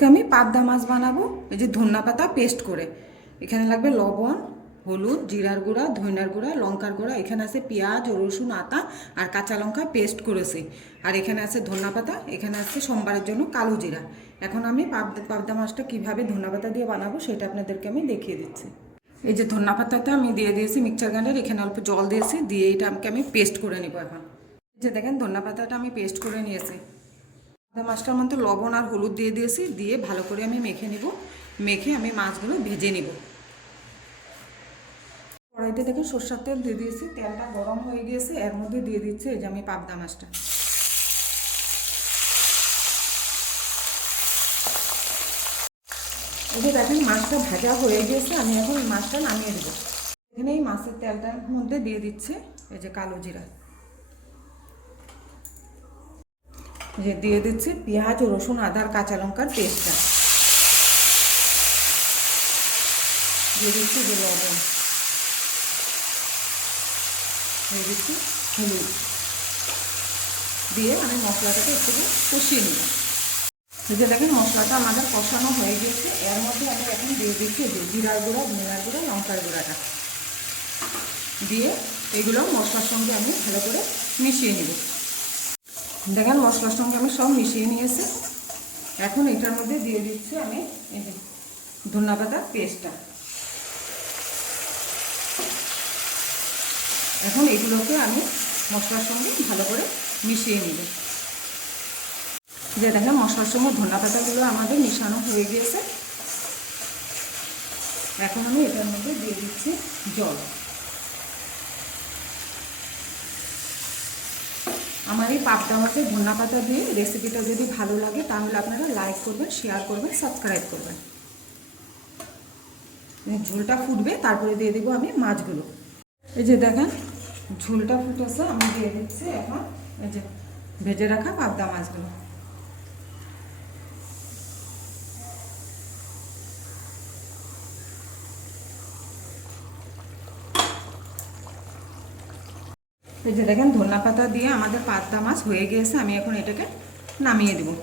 আজকে আমি পাবদা মাছ বানাবো। এই যে ধনিয়া পাতা পেস্ট করে, এখানে লাগবে লবণ, হলুদ, জিরার গুঁড়া, ধনিয়ার গুঁড়া, লঙ্কার গুঁড়া, এখানে আছে পেঁয়াজ, রসুন, আদা আর কাঁচা লঙ্কা পেস্ট করেছি। আর এখানে আছে ধনিয়া পাতা, এখানে আছে সোমবারের জন্য কালো জিরা। এখন আমি পাবদা মাছটা কীভাবে ধনিয়া পাতা দিয়ে বানাবো সেটা আপনাদেরকে আমি দেখিয়ে দিচ্ছি। এই যে ধনিয়া পাতাটা আমি দিয়ে দিয়েছি মিক্সচার গ্রাইন্ডার, এখানে অল্প জল দিয়েছি, দিয়ে এটা আমি পেস্ট করে নেবো। এখন এই যে দেখেন ধনিয়া পাতাটা আমি পেস্ট করে নিয়েছি। পাবদা মাছটার মধ্যে লবণ আর হলুদ দিয়ে দিয়েছি, দিয়ে ভালো করে আমি মেখে নিব। মেখে আমি মাছগুলো ভেজে নিব। কড়াইতে দেখে সরষের তেল দিয়ে দিয়েছি, তেলটা গরম হয়ে গিয়েছে, এর মধ্যে দিয়ে দিচ্ছি এই যে আমি পাবদা মাছটা। এই যে দেখেন মাছটা ভাজা হয়ে গিয়েছে, আমি এখন মাছটা নামিয়ে দেবো। এখানে এই মাছের তেলটার মধ্যে দিয়ে দিচ্ছে এই যে কালো জিরা, যে দিয়ে দিচ্ছি পেঁয়াজ, রসুন, আদার, কাঁচা লঙ্কার পেস্টটা, দিয়ে দিচ্ছি যে লবণ, দিয়ে দিচ্ছি হলুদ, দিয়ে আমি মশলাটাকে একটু কষিয়ে নিব। এই যে দেখেন মশলাটা আমাদের কষানো হয়ে গিয়েছে, এর মধ্যে আমি এখন দিয়ে দিচ্ছি যে জিরার গুঁড়া, ধনিয়ার গুঁড়া, লঙ্কার গুঁড়াটা দিয়ে এগুলো মশলার সঙ্গে আমি ভালো করে মিশিয়ে নিব। দেখেন মশলার সঙ্গে আমি সব মিশিয়ে নিয়েছি। এখন এটার মধ্যে দিয়ে দিচ্ছি আমি এই যে ধনিয়া পাতার পেস্টটা। এখন এগুলোকে আমি মশলার সঙ্গে ভালো করে মিশিয়ে নিব। যে দেখেন মশলার সঙ্গে ধনিয়া পাতাগুলো আমাদের মিশানো হয়ে গিয়েছে। এখন আমি এটার মধ্যে দিয়ে দিচ্ছি জল। আমার এই পাবদা মাছের ধনিয়া পাতা দিয়ে রেসিপিটা যদি ভালো লাগে তাহলে আপনারা লাইক করবেন, শেয়ার করবেন, সাবস্ক্রাইব করবেন। ঝোলটা ফুটবে, তারপরে দিয়ে দেবো আমি মাছগুলো। এই যে দেখেন ঝোলটা ফুটেছে, আমি দিয়ে দিচ্ছি এখন এই যে ভেজে রাখা পাবদা মাছগুলো। এই যে দেখেন ধনিয়া পাতা দিয়ে আমাদের পাবদা মাছ হয়ে গিয়েছে, আমি এখন এটাকে নামিয়ে দেবো।